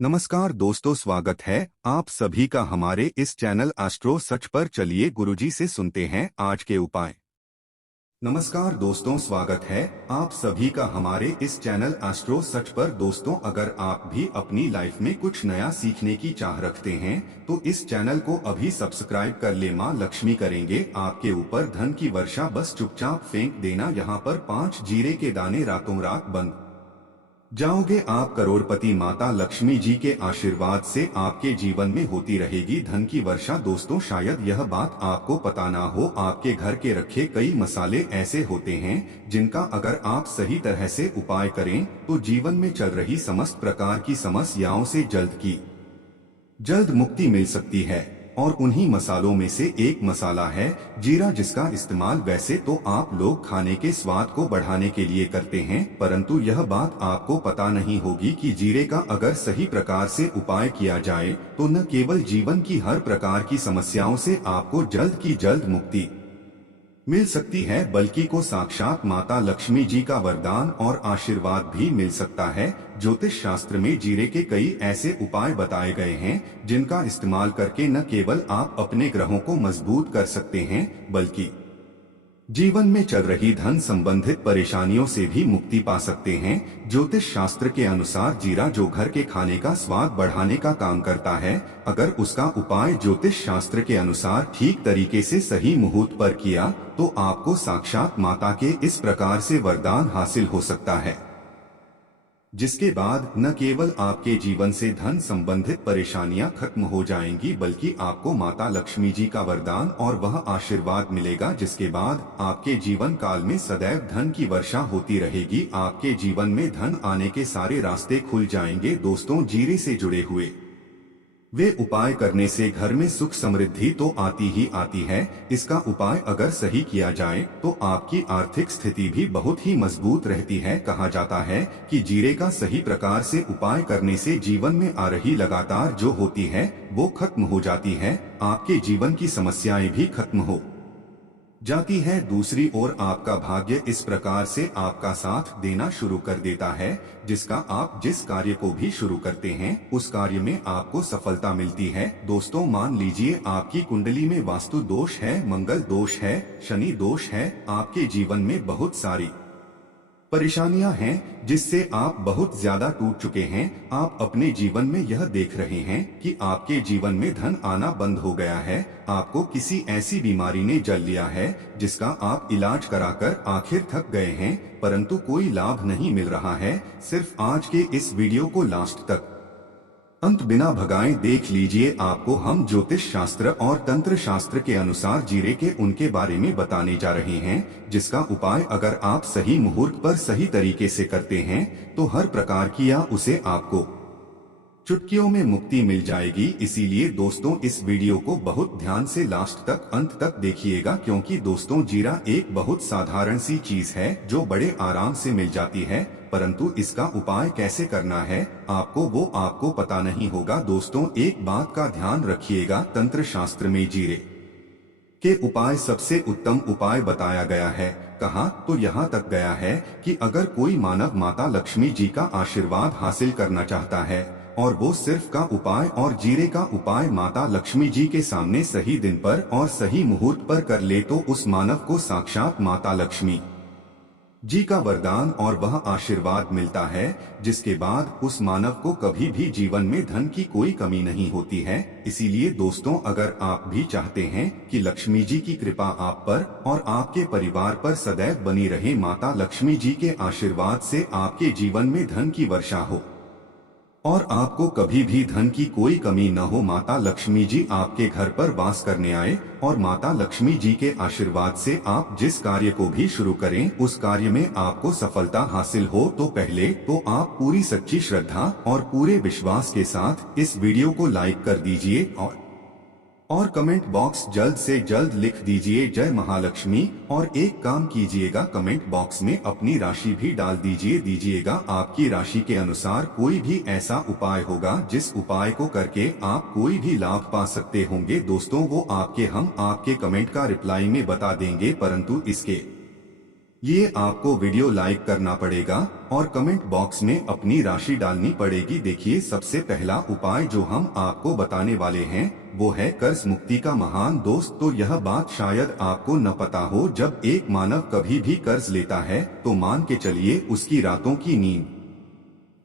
नमस्कार दोस्तों, स्वागत है आप सभी का हमारे इस चैनल एस्ट्रो सच पर। चलिए गुरुजी से सुनते हैं आज के उपाय। नमस्कार दोस्तों, स्वागत है आप सभी का हमारे इस चैनल एस्ट्रो सच पर। दोस्तों, अगर आप भी अपनी लाइफ में कुछ नया सीखने की चाह रखते हैं तो इस चैनल को अभी सब्सक्राइब कर ले। माँ लक्ष्मी करेंगे आपके ऊपर धन की वर्षा, बस चुपचाप फेंक देना यहाँ पर 5 जीरे के दाने, रातों रात बंद जाओगे आप करोड़पति। माता लक्ष्मी जी के आशीर्वाद से आपके जीवन में होती रहेगी धन की वर्षा। दोस्तों, शायद यह बात आपको पता ना हो, आपके घर के रखे कई मसाले ऐसे होते हैं जिनका अगर आप सही तरह से उपाय करें तो जीवन में चल रही समस्त प्रकार की समस्याओं से जल्द मुक्ति मिल सकती है। और उन्हीं मसालों में से एक मसाला है जीरा, जिसका इस्तेमाल वैसे तो आप लोग खाने के स्वाद को बढ़ाने के लिए करते हैं, परंतु यह बात आपको पता नहीं होगी कि जीरे का अगर सही प्रकार से उपाय किया जाए तो न केवल जीवन की हर प्रकार की समस्याओं से आपको जल्द की जल्द मुक्ति मिल सकती है, बल्कि को साक्षात माता लक्ष्मी जी का वरदान और आशीर्वाद भी मिल सकता है। ज्योतिष शास्त्र में जीरे के कई ऐसे उपाय बताए गए हैं जिनका इस्तेमाल करके न केवल आप अपने ग्रहों को मजबूत कर सकते हैं, बल्कि जीवन में चल रही धन संबंधित परेशानियों से भी मुक्ति पा सकते हैं। ज्योतिष शास्त्र के अनुसार जीरा, जो घर के खाने का स्वाद बढ़ाने का काम करता है, अगर उसका उपाय ज्योतिष शास्त्र के अनुसार ठीक तरीके से सही मुहूर्त पर किया तो आपको साक्षात माता के इस प्रकार से वरदान हासिल हो सकता है, जिसके बाद न केवल आपके जीवन से धन संबंधित परेशानियां खत्म हो जाएंगी, बल्कि आपको माता लक्ष्मी जी का वरदान और वह आशीर्वाद मिलेगा, जिसके बाद आपके जीवन काल में सदैव धन की वर्षा होती रहेगी। आपके जीवन में धन आने के सारे रास्ते खुल जाएंगे। दोस्तों, जीरे से जुड़े हुए वे उपाय करने से घर में सुख समृद्धि तो आती ही आती है। इसका उपाय अगर सही किया जाए तो आपकी आर्थिक स्थिति भी बहुत ही मजबूत रहती है। कहा जाता है कि जीरे का सही प्रकार से उपाय करने से जीवन में आ रही लगातार जो होती है वो खत्म हो जाती है, आपके जीवन की समस्याएं भी खत्म हो जाती है। दूसरी ओर आपका भाग्य इस प्रकार से आपका साथ देना शुरू कर देता है, जिसका आप जिस कार्य को भी शुरू करते हैं उस कार्य में आपको सफलता मिलती है। दोस्तों, मान लीजिए आपकी कुंडली में वास्तु दोष है, मंगल दोष है, शनि दोष है, आपके जीवन में बहुत सारी परेशानियां हैं जिससे आप बहुत ज्यादा टूट चुके हैं। आप अपने जीवन में यह देख रहे हैं कि आपके जीवन में धन आना बंद हो गया है, आपको किसी ऐसी बीमारी ने जल लिया है जिसका आप इलाज कराकर आखिर थक गए हैं, परंतु कोई लाभ नहीं मिल रहा है। सिर्फ आज के इस वीडियो को लास्ट तक अंत बिना भगाए देख लीजिए। आपको हम ज्योतिष शास्त्र और तंत्र शास्त्र के अनुसार जीरे के उनके बारे में बताने जा रहे हैं, जिसका उपाय अगर आप सही मुहूर्त पर सही तरीके से करते हैं तो हर प्रकार की या उसे आपको चुटकियों में मुक्ति मिल जाएगी। इसीलिए दोस्तों, इस वीडियो को बहुत ध्यान से लास्ट तक अंत तक देखिएगा, क्योंकि दोस्तों जीरा एक बहुत साधारण सी चीज है जो बड़े आराम से मिल जाती है, परंतु इसका उपाय कैसे करना है आपको पता नहीं होगा। दोस्तों, एक बात का ध्यान रखिएगा, तंत्र शास्त्र में जीरे के उपाय सबसे उत्तम उपाय बताया गया है। कहा तो यहाँ तक गया है कि अगर कोई मानव माता लक्ष्मी जी का आशीर्वाद हासिल करना चाहता है और वो सिर्फ का उपाय और जीरे का उपाय माता लक्ष्मी जी के सामने सही दिन पर और सही मुहूर्त पर कर ले तो उस मानव को साक्षात माता लक्ष्मी जी का वरदान और वह आशीर्वाद मिलता है, जिसके बाद उस मानव को कभी भी जीवन में धन की कोई कमी नहीं होती है। इसीलिए दोस्तों, अगर आप भी चाहते हैं कि लक्ष्मी जी की कृपा आप पर और आपके परिवार पर सदैव बनी रहे, माता लक्ष्मी जी के आशीर्वाद से आपके जीवन में धन की वर्षा हो और आपको कभी भी धन की कोई कमी न हो, माता लक्ष्मी जी आपके घर पर वास करने आए और माता लक्ष्मी जी के आशीर्वाद से आप जिस कार्य को भी शुरू करें उस कार्य में आपको सफलता हासिल हो, तो पहले तो आप पूरी सच्ची श्रद्धा और पूरे विश्वास के साथ इस वीडियो को लाइक कर दीजिए और कमेंट बॉक्स जल्द से जल्द लिख दीजिए जय महालक्ष्मी। और एक काम कीजिएगा, कमेंट बॉक्स में अपनी राशि भी डाल दीजिएगा। आपकी राशि के अनुसार कोई भी ऐसा उपाय होगा जिस उपाय को करके आप कोई भी लाभ पा सकते होंगे। दोस्तों, वो हम आपके कमेंट का रिप्लाई में बता देंगे, परंतु इसके ये आपको वीडियो लाइक करना पड़ेगा और कमेंट बॉक्स में अपनी राशि डालनी पड़ेगी। देखिए, सबसे पहला उपाय जो हम आपको बताने वाले हैं वो है कर्ज मुक्ति का। महान दोस्त, तो यह बात शायद आपको न पता हो, जब एक मानव कभी भी कर्ज लेता है तो मान के चलिए उसकी रातों की नींद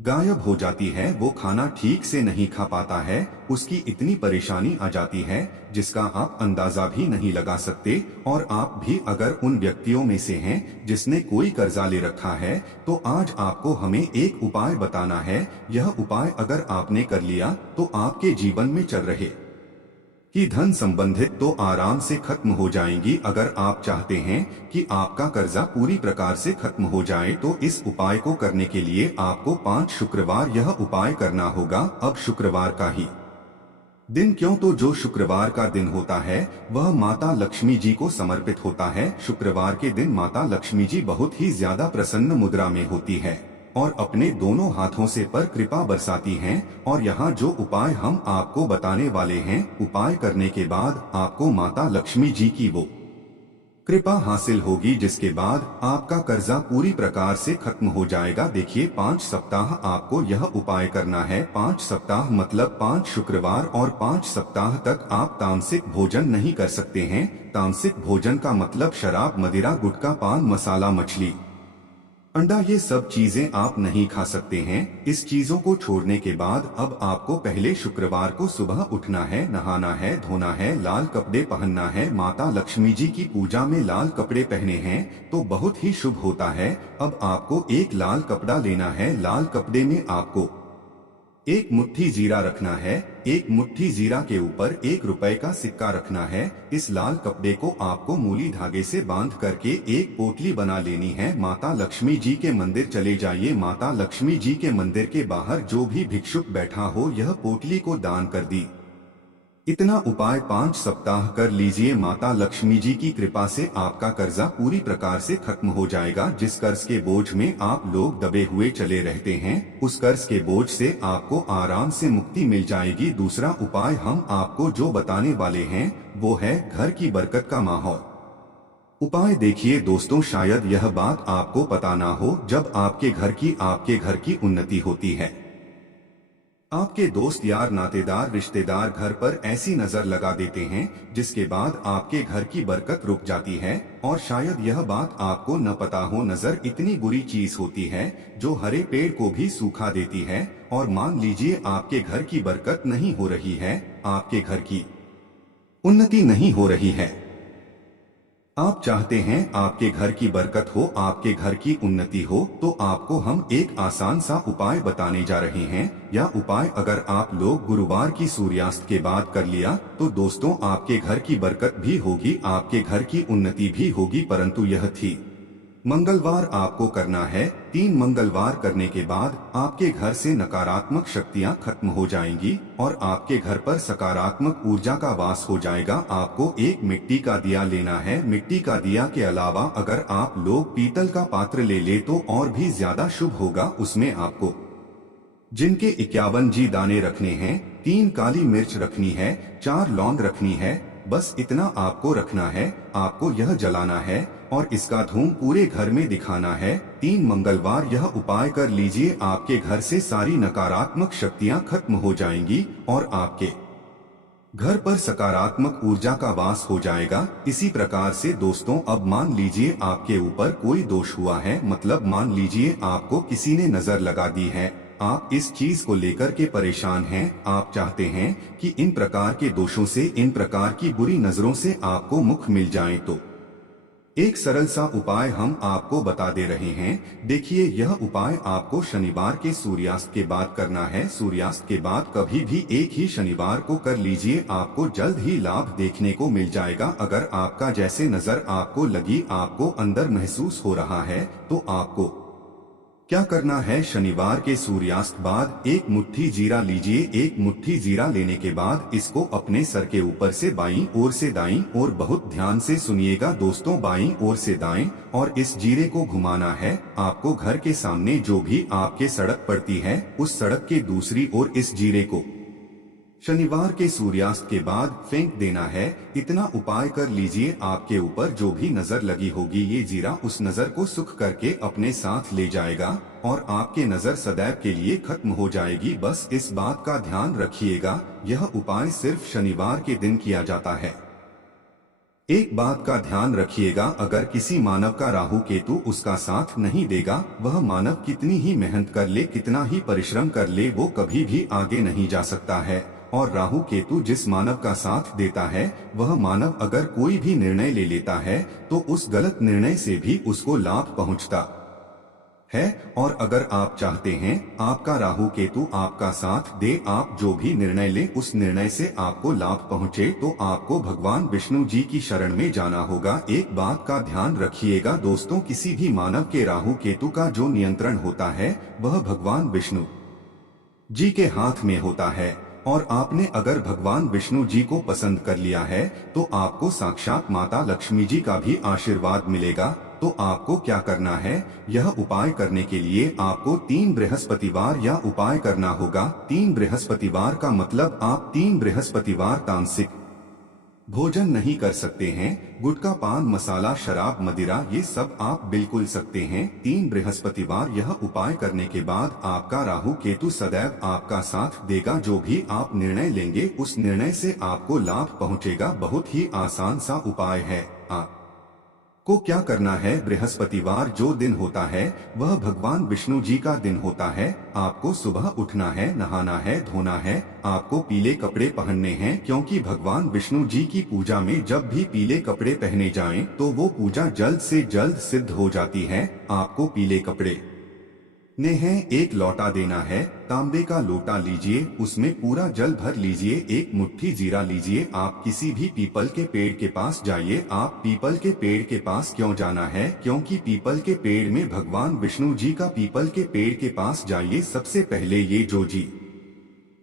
गायब हो जाती है। वो खाना ठीक से नहीं खा पाता है, उसकी इतनी परेशानी आ जाती है जिसका आप अंदाजा भी नहीं लगा सकते। और आप भी अगर उन व्यक्तियों में से हैं जिसने कोई कर्जा ले रखा है, तो आज आपको हमें एक उपाय बताना है। यह उपाय अगर आपने कर लिया तो आपके जीवन में चल रहे कि धन संबंधित तो आराम से खत्म हो जाएंगी। अगर आप चाहते हैं कि आपका कर्जा पूरी प्रकार से खत्म हो जाए तो इस उपाय को करने के लिए आपको 5 शुक्रवार यह उपाय करना होगा। अब शुक्रवार का ही दिन क्यों, तो जो शुक्रवार का दिन होता है वह माता लक्ष्मी जी को समर्पित होता है। शुक्रवार के दिन माता लक्ष्मी जी बहुत ही ज्यादा प्रसन्न मुद्रा में होती है और अपने दोनों हाथों से पर कृपा बरसाती हैं। और यहाँ जो उपाय हम आपको बताने वाले हैं, उपाय करने के बाद आपको माता लक्ष्मी जी की वो कृपा हासिल होगी, जिसके बाद आपका कर्जा पूरी प्रकार से खत्म हो जाएगा। देखिए, 5 सप्ताह आपको यह उपाय करना है। 5 सप्ताह मतलब 5 शुक्रवार और 5 सप्ताह तक आप तामसिक भोजन नहीं कर सकते हैं। तामसिक भोजन का मतलब शराब, मदिरा, गुटखा, पान मसाला, मछली, अंडा, ये सब चीजें आप नहीं खा सकते हैं। इस चीजों को छोड़ने के बाद अब आपको पहले शुक्रवार को सुबह उठना है, नहाना है, धोना है, लाल कपड़े पहनना है। माता लक्ष्मी जी की पूजा में लाल कपड़े पहने हैं तो बहुत ही शुभ होता है। अब आपको एक लाल कपड़ा लेना है। लाल कपड़े में आपको एक मुट्ठी जीरा रखना है। एक मुट्ठी जीरा के ऊपर 1 रुपए का सिक्का रखना है। इस लाल कपड़े को आपको मूली धागे से बांध करके एक पोटली बना लेनी है। माता लक्ष्मी जी के मंदिर चले जाइए। माता लक्ष्मी जी के मंदिर के बाहर जो भी भिक्षुक बैठा हो, यह पोटली को दान कर दी। इतना उपाय 5 सप्ताह कर लीजिए। माता लक्ष्मी जी की कृपा से आपका कर्जा पूरी प्रकार से खत्म हो जाएगा। जिस कर्ज के बोझ में आप लोग दबे हुए चले रहते हैं, उस कर्ज के बोझ से आपको आराम से मुक्ति मिल जाएगी। दूसरा उपाय हम आपको जो बताने वाले हैं वो है घर की बरकत का माहौल उपाय। देखिए दोस्तों, शायद यह बात आपको पता ना हो, जब आपके घर की उन्नति होती है, आपके दोस्त, यार, नातेदार, रिश्तेदार घर पर ऐसी नजर लगा देते हैं जिसके बाद आपके घर की बरकत रुक जाती है। और शायद यह बात आपको न पता हो, नजर इतनी बुरी चीज होती है जो हरे पेड़ को भी सूखा देती है। और मान लीजिए आपके घर की बरकत नहीं हो रही है, आपके घर की उन्नति नहीं हो रही है, आप चाहते हैं आपके घर की बरकत हो, आपके घर की उन्नति हो, तो आपको हम एक आसान सा उपाय बताने जा रहे हैं। यह उपाय अगर आप लोग गुरुवार की सूर्यास्त के बाद कर लिया तो दोस्तों आपके घर की बरकत भी होगी, आपके घर की उन्नति भी होगी। परंतु यह थी मंगलवार आपको करना है। 3 मंगलवार करने के बाद आपके घर से नकारात्मक शक्तियां खत्म हो जाएंगी और आपके घर पर सकारात्मक ऊर्जा का वास हो जाएगा। आपको एक मिट्टी का दिया लेना है। मिट्टी का दिया के अलावा अगर आप लोग पीतल का पात्र ले तो और भी ज्यादा शुभ होगा। उसमें आपको जिनके 51 जी दाने रखने हैं, 3 काली मिर्च रखनी है, 4 लौंग रखनी है, बस इतना आपको रखना है। आपको यह जलाना है और इसका धूम पूरे घर में दिखाना है। 3 मंगलवार यह उपाय कर लीजिए, आपके घर से सारी नकारात्मक शक्तियां खत्म हो जाएंगी और आपके घर पर सकारात्मक ऊर्जा का वास हो जाएगा। इसी प्रकार से दोस्तों, अब मान लीजिए आपके ऊपर कोई दोष हुआ है, मतलब मान लीजिए आपको किसी ने नजर लगा दी है, आप इस चीज को लेकर के परेशान हैं, आप चाहते हैं कि इन प्रकार के दोषों से, इन प्रकार की बुरी नजरों से आपको मुक्त मिल जाए, तो एक सरल सा उपाय हम आपको बता दे रहे हैं। देखिए, यह उपाय आपको शनिवार के सूर्यास्त के बाद करना है। सूर्यास्त के बाद कभी भी एक ही शनिवार को कर लीजिए, आपको जल्द ही लाभ देखने को मिल जाएगा। अगर आपका जैसे नजर आपको लगी, आपको अंदर महसूस हो रहा है, तो आपको क्या करना है, शनिवार के सूर्यास्त बाद 1 मुट्ठी जीरा लीजिए। 1 मुट्ठी जीरा लेने के बाद इसको अपने सर के ऊपर से बाईं ओर से दाईं ओर, बहुत ध्यान से सुनिएगा दोस्तों, बाईं ओर से दाएं, और इस जीरे को घुमाना है। आपको घर के सामने जो भी आपके सड़क पड़ती है, उस सड़क के दूसरी ओर इस जीरे को शनिवार के सूर्यास्त के बाद फेंक देना है। इतना उपाय कर लीजिए, आपके ऊपर जो भी नजर लगी होगी ये जीरा उस नजर को सुख करके अपने साथ ले जाएगा और आपके नजर सदैव के लिए खत्म हो जाएगी। बस इस बात का ध्यान रखिएगा, यह उपाय सिर्फ शनिवार के दिन किया जाता है। एक बात का ध्यान रखिएगा, अगर किसी मानव का राहु केतु उसका साथ नहीं देगा, वह मानव कितनी ही मेहनत कर ले, कितना ही परिश्रम कर ले, वो कभी भी आगे नहीं जा सकता है। और राहु केतु जिस मानव का साथ देता है, वह मानव अगर कोई भी निर्णय ले लेता है तो उस गलत निर्णय से भी उसको लाभ पहुंचता है। और अगर आप चाहते हैं आपका राहु केतु आपका साथ दे, आप जो भी निर्णय ले उस निर्णय से आपको लाभ पहुंचे, तो आपको भगवान विष्णु जी की शरण में जाना होगा। एक बात का ध्यान रखिएगा दोस्तों, किसी भी मानव के राहु केतु का जो नियंत्रण होता है वह भगवान विष्णु जी के हाथ में होता है। और आपने अगर भगवान विष्णु जी को पसंद कर लिया है तो आपको साक्षात माता लक्ष्मी जी का भी आशीर्वाद मिलेगा। तो आपको क्या करना है, यह उपाय करने के लिए आपको 3 बृहस्पतिवार या उपाय करना होगा। 3 बृहस्पतिवार का मतलब आप 3 बृहस्पतिवार तामसिक भोजन नहीं कर सकते हैं। गुटखा, पान मसाला, शराब, मदिरा ये सब आप बिल्कुल सकते हैं। 3 बृहस्पतिवार यह उपाय करने के बाद आपका राहु केतु सदैव आपका साथ देगा। जो भी आप निर्णय लेंगे उस निर्णय से आपको लाभ पहुंचेगा। बहुत ही आसान सा उपाय है। को क्या करना है, बृहस्पतिवार जो दिन होता है वह भगवान विष्णु जी का दिन होता है। आपको सुबह उठना है, नहाना है, धोना है, आपको पीले कपड़े पहनने हैं, क्योंकि भगवान विष्णु जी की पूजा में जब भी पीले कपड़े पहने जाएं तो वो पूजा जल्द से जल्द सिद्ध हो जाती है। आपको पीले कपड़े ने है, एक लोटा देना है, तांबे का लोटा लीजिए, उसमें पूरा जल भर लीजिए, एक मुट्ठी जीरा लीजिए। आप किसी भी पीपल के पेड़ के पास जाइए। आप पीपल के पेड़ के पास क्यों जाना है, क्योंकि पीपल के पेड़ में भगवान विष्णु जी का पीपल के पेड़ के पास जाइए। सबसे पहले ये जो जी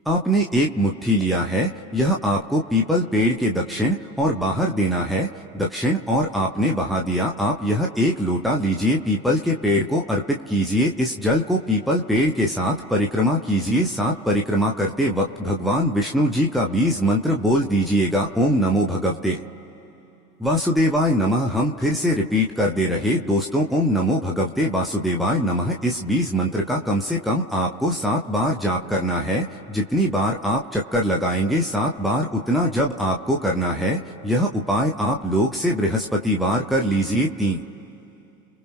आपने एक मुट्ठी लिया है, यह आपको पीपल पेड़ के दक्षिण और बाहर देना है। दक्षिण और आपने बहा दिया। आप यह एक लोटा लीजिए, पीपल के पेड़ को अर्पित कीजिए। इस जल को पीपल पेड़ के साथ परिक्रमा कीजिए। साथ परिक्रमा करते वक्त भगवान विष्णु जी का बीज मंत्र बोल दीजिएगा, ओम नमो भगवते वासुदेवाय नमः। हम फिर से रिपीट कर दे रहे दोस्तों, ओम नमो भगवते वासुदेवाय नमः। इस बीज मंत्र का कम से कम आपको 7 बार जाप करना है। जितनी बार आप चक्कर लगाएंगे 7 बार उतना जब आपको करना है। यह उपाय आप लोग से बृहस्पतिवार कर लीजिए। 3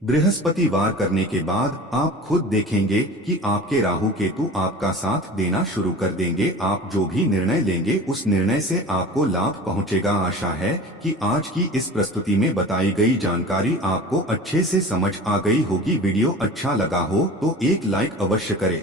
बृहस्पतिवार करने के बाद आप खुद देखेंगे कि आपके राहु केतु आपका साथ देना शुरू कर देंगे। आप जो भी निर्णय लेंगे उस निर्णय से आपको लाभ पहुंचेगा। आशा है कि आज की इस प्रस्तुति में बताई गई जानकारी आपको अच्छे से समझ आ गई होगी। वीडियो अच्छा लगा हो तो एक लाइक अवश्य करें।